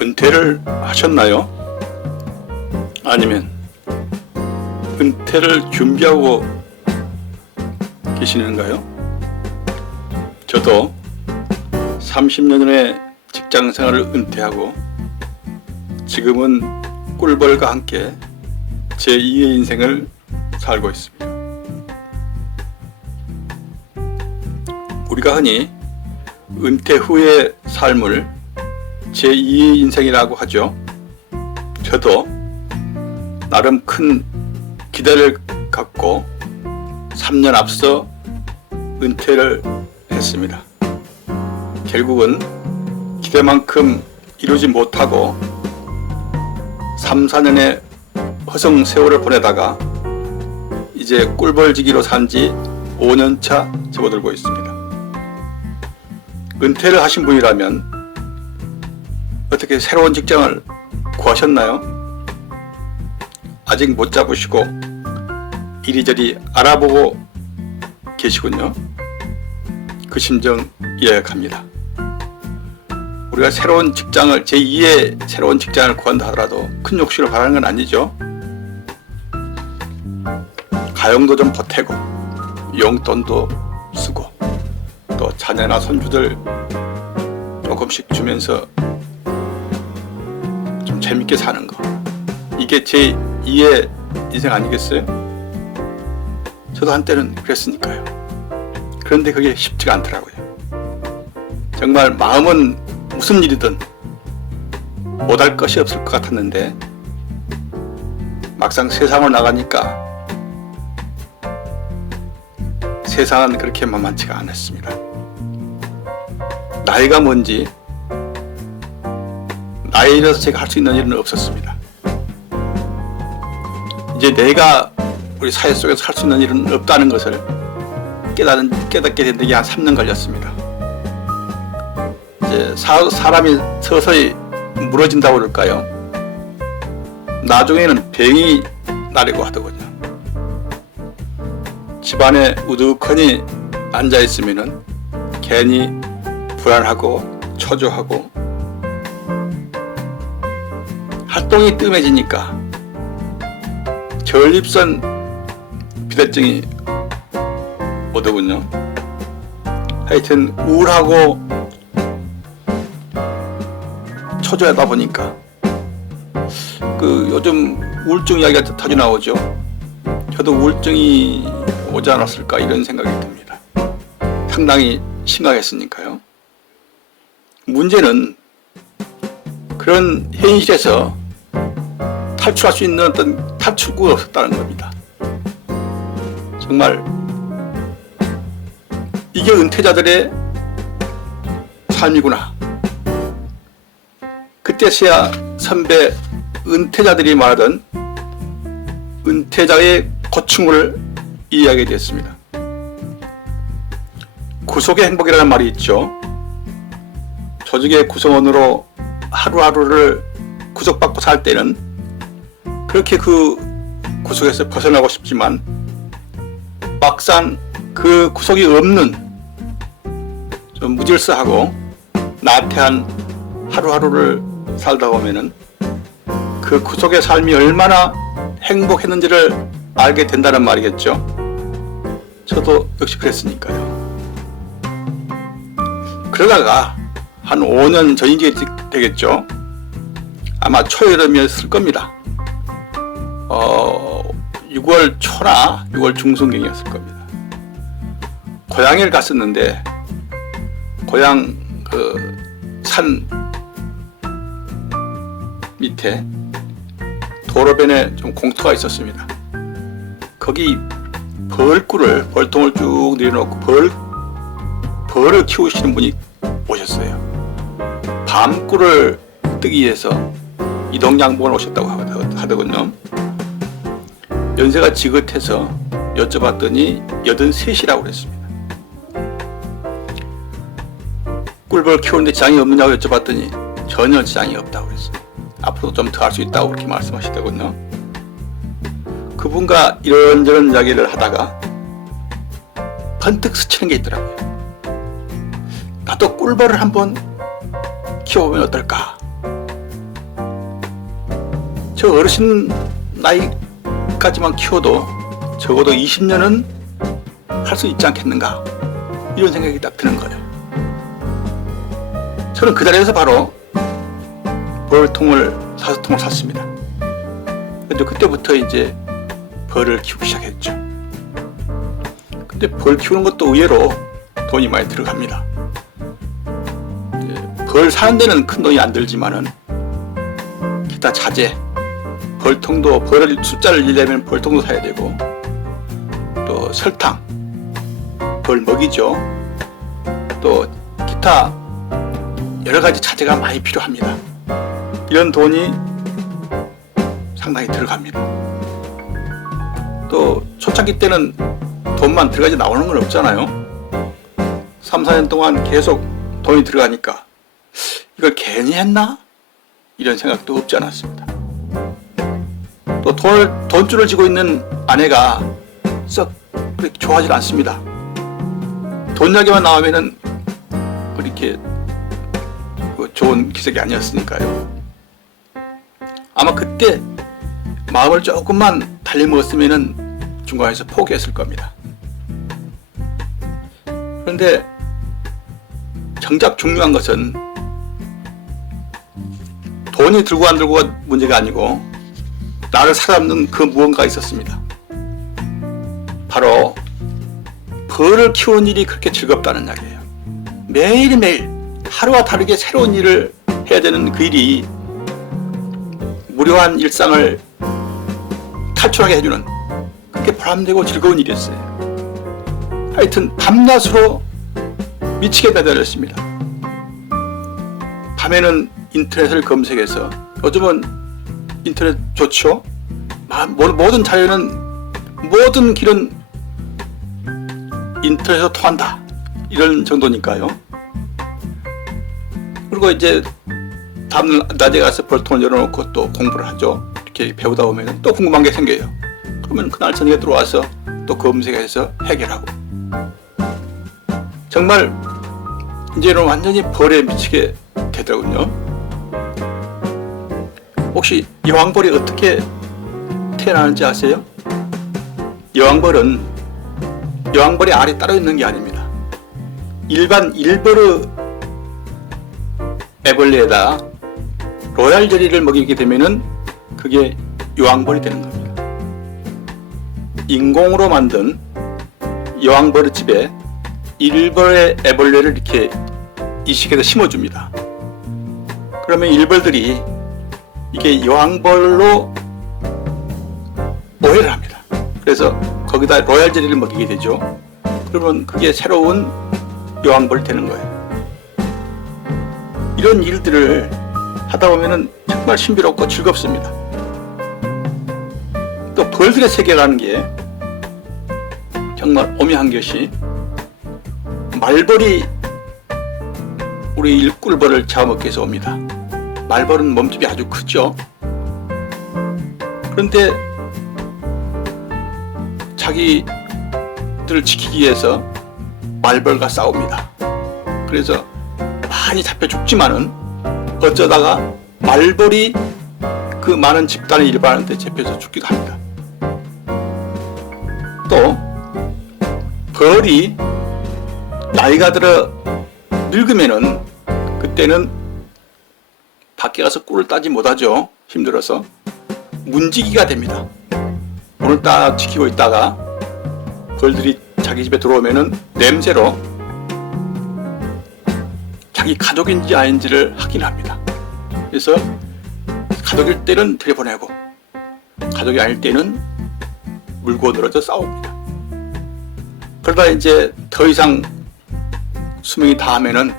은퇴를 하셨나요? 아니면 은퇴를 준비하고 계시는가요? 저도 30년 전에 직장생활을 은퇴하고 지금은 꿀벌과 함께 제2의 인생을 살고 있습니다. 우리가 흔히 은퇴 후의 삶을 제2의 인생이라고 하죠. 저도 나름 큰 기대를 갖고 3년 앞서 은퇴를 했습니다. 결국은 기대만큼 이루지 못하고 3, 4년의 허송 세월을 보내다가 이제 꿀벌지기로 산지 5년차 접어들고 있습니다. 은퇴를 하신 분이라면 어떻게 새로운 직장을 구하셨나요? 아직 못 잡으시고 이리저리 알아보고 계시군요. 그 심정 이해갑니다. 우리가 새로운 직장을 제2의 새로운 직장을 구한다 하더라도 큰 욕심을 바라는 건 아니죠. 가용도 좀 보태고 용돈도 쓰고 또 자녀나 손주들 조금씩 주면서 좀 재밌게 사는 거, 이게 제2의 인생 아니겠어요? 저도 한때는 그랬으니까요. 그런데 그게 쉽지가 않더라고요. 정말 마음은 무슨 일이든 못할 것이 없을 것 같았는데 막상 세상을 나가니까 세상은 그렇게 만만치가 않았습니다. 나이가 뭔지 나이에 들어서 제가 할 수 있는 일은 없었습니다. 이제 내가 우리 사회 속에서 할 수 있는 일은 없다는 것을 깨닫게 된 데 한 3년 걸렸습니다. 이제 사람이 서서히 무너진다고 그럴까요? 나중에는 병이 나려고 하더군요. 집안에 우두커니 앉아있으면은 괜히 불안하고 초조하고 활동이 뜸해지니까 전립선 비대증이 오더군요. 하여튼 우울하고 초조하다 보니까 그 요즘 우울증 이야기가 자주 나오죠. 저도 우울증이 오지 않았을까 이런 생각이 듭니다. 상당히 심각했으니까요. 문제는 그런 현실에서 탈출할 수 있는 어떤 탈출구가 없었다는 겁니다. 정말 이게 은퇴자들의 삶이구나. 그때서야 선배 은퇴자들이 말하던 은퇴자의 고충을 이해하게 됐습니다. 구속의 행복이라는 말이 있죠. 조직의 구성원으로 하루하루를 구속받고 살 때는 그렇게 그 구속에서 벗어나고 싶지만 막상 그 구속이 없는 좀 무질서하고 나태한 하루하루를 살다 보면은 그 구속의 삶이 얼마나 행복했는지를 알게 된다는 말이겠죠. 저도 역시 그랬으니까요. 그러다가 한 5년 전이 되겠죠. 아마 초여름이었을 겁니다. 6월 초나 6월 중순경이었을 겁니다. 고향을 갔었는데 고향 그 산 밑에 도로변에 좀 공터가 있었습니다. 거기 벌통을 쭉 내려놓고 벌을 키우시는 분이 오셨어요. 밤꿀을 뜨기 위해서 이동양봉을 오셨다고 하더군요. 연세가 지긋해서 여쭤봤더니 83이라고 그랬습니다. 꿀벌 키우는데 지장이 없느냐고 여쭤봤더니 전혀 지장이 없다고 그랬어요. 앞으로 좀 더 할 수 있다고 그렇게 말씀하시더군요. 그분과 이런저런 이야기를 하다가 번뜩 스치는 게 있더라고요. 나도 꿀벌을 한번 키워보면 어떨까? 저 어르신 나이까지만 키워도 적어도 20년은 할 수 있지 않겠는가, 이런 생각이 딱 드는 거예요. 저는 그 자리에서 바로 사서통을 샀습니다. 근데 그때부터 이제 벌을 키우기 시작했죠. 근데 벌 키우는 것도 의외로 돈이 많이 들어갑니다. 벌 사는 데는 큰 돈이 안 들지만은 기타 자재, 벌통도, 벌을 숫자를 내려면 벌통도 사야 되고, 또 설탕, 벌 먹이죠. 또 기타 여러 가지 자재가 많이 필요합니다. 이런 돈이 상당히 들어갑니다. 또 초창기 때는 돈만 들어가지 나오는 건 없잖아요. 3, 4년 동안 계속 돈이 들어가니까 이걸 괜히 했나? 이런 생각도 없지 않았습니다. 또 돈줄을 쥐고 있는 아내가 썩 그렇게 좋아하지 않습니다. 돈 이야기만 나오면은 그렇게 좋은 기색이 아니었으니까요. 아마 그때 마음을 조금만 달리먹었으면은 중간에서 포기했을 겁니다. 그런데 정작 중요한 것은 돈이 들고 안 들고가 문제가 아니고 나를 살아남는 그 무언가가 있었습니다. 바로 벌을 키우는 일이 그렇게 즐겁다는 이야기예요. 매일매일 하루와 다르게 새로운 일을 해야 되는 그 일이 무료한 일상을 탈출하게 해주는, 그렇게 보람되고 즐거운 일이었어요. 하여튼 밤낮으로 미치게 매달렸습니다. 밤에는 인터넷을 검색해서, 요즘은 인터넷 좋죠? 모든 자료는, 모든 길은 인터넷에서 통한다, 이런 정도니까요. 그리고 이제 다음 낮에 가서 벌통을 열어놓고 또 공부를 하죠. 이렇게 배우다 보면 또 궁금한 게 생겨요. 그러면 그날 저녁에 들어와서 또 검색해서 해결하고, 정말 이제는 완전히 벌에 미치게 되더군요. 혹시 여왕벌이 어떻게 태어나는지 아세요? 여왕벌이 알이 따로 있는 게 아닙니다. 일반 일벌의 애벌레에다 로얄 젤리를 먹이게 되면은 그게 여왕벌이 되는 겁니다. 인공으로 만든 여왕벌의 집에 일벌의 애벌레를 이렇게 이식해서 심어줍니다. 그러면 일벌들이 이게 여왕벌로 오해를 합니다. 그래서 거기다 로얄 젤리를 먹이게 되죠. 그러면 그게 새로운 여왕벌이 되는 거예요. 이런 일들을 하다 보면은 정말 신비롭고 즐겁습니다. 또 벌들의 세계라는 게 정말 오묘한 것이, 말벌이 우리 일꿀벌을 잡아먹기 위해서 옵니다. 말벌은 몸집이 아주 크죠. 그런데 자기들을 지키기 위해서 말벌과 싸웁니다. 그래서 많이 잡혀 죽지만은 어쩌다가 말벌이 그 많은 집단의 일반한테 잡혀서 죽기도 합니다. 또 벌이 나이가 들어 늙으면은 그때는 밖에 가서 꿀을 따지 못하죠. 힘들어서 문지기가 됩니다. 문을 딱 지키고 있다가 벌들이 자기 집에 들어오면은 냄새로 자기 가족인지 아닌지를 확인합니다. 그래서 가족일 때는 들여보내고 가족이 아닐 때는 물고 늘어져 싸웁니다. 그러다 이제 더 이상 수명이 다하면은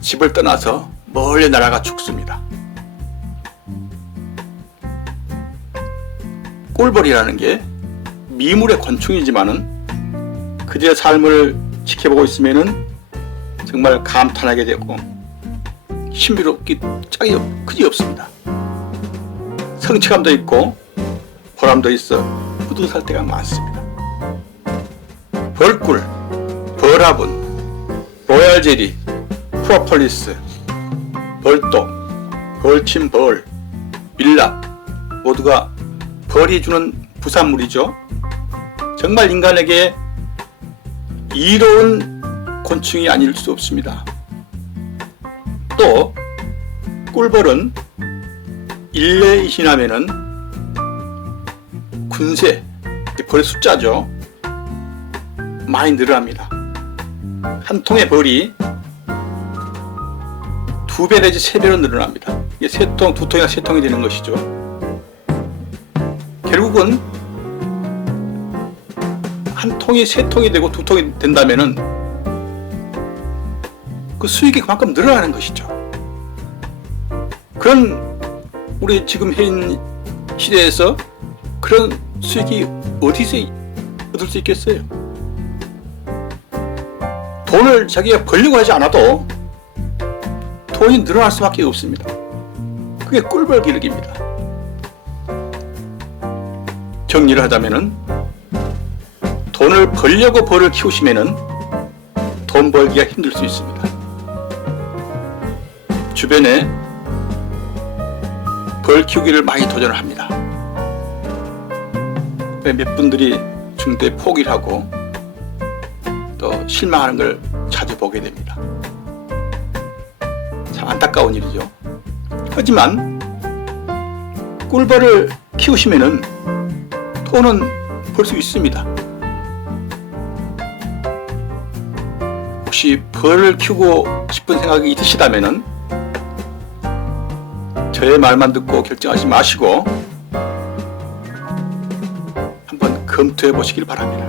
집을 떠나서 멀리 날아가 죽습니다. 꿀벌이라는 게 미물의 곤충이지만은 그들의 삶을 지켜보고 있으면은 정말 감탄하게 되고 신비롭기 짝이 그지 없습니다. 성취감도 있고 보람도 있어 뿌듯할 때가 많습니다. 벌꿀, 벌화분, 로얄젤리, 프로폴리스, 벌독, 벌침벌, 밀랍, 모두가 벌이 주는 부산물이죠. 정말 인간에게 이로운 곤충이 아닐 수 없습니다. 또 꿀벌은 일례이 지나면은 군세, 벌의 숫자죠, 많이 늘어납니다. 한 통의 벌이 2배 내지 3배로 늘어납니다. 이게 3통, 2통이나 3통이 되는 것이죠. 결국은 한 통이 3통이 되고 2통이 된다면은 그 수익이 그만큼 늘어나는 것이죠. 그런 우리 지금 현 시대에서 그런 수익이 어디서 얻을 수 있겠어요? 돈을 자기가 벌려고 하지 않아도 돈이 늘어날 수밖에 없습니다. 그게 꿀벌 기르기입니다. 정리를 하자면은 돈을 벌려고 벌을 키우시면은 돈 벌기가 힘들 수 있습니다. 주변에 벌 키우기를 많이 도전을 합니다. 몇 분들이 중도에 포기를 하고 또 실망하는 걸 자주 보게 됩니다. 참 안타까운 일이죠. 하지만 꿀벌을 키우시면은 돈은 벌 수 있습니다. 혹시 벌을 키우고 싶은 생각이 있으시다면은 저의 말만 듣고 결정하지 마시고 한번 검토해 보시길 바랍니다.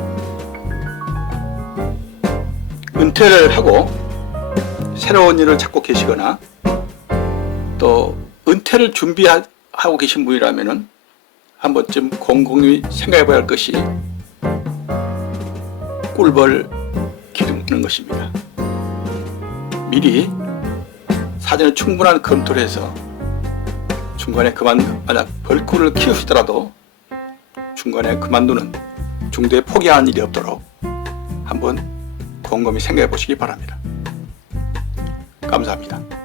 은퇴를 하고 새로운 일을 찾고 계시거나 또 은퇴를 준비하고 계신 분이라면은 한 번쯤 곰곰이 생각해 봐야 할 것이 꿀벌 기르는 것입니다. 미리 사전에 충분한 검토를 해서 중간에 만약 벌꿀을 키우시더라도 중간에 그만두는, 중도에 포기하는 일이 없도록 한번 곰곰이 생각해 보시기 바랍니다. 감사합니다.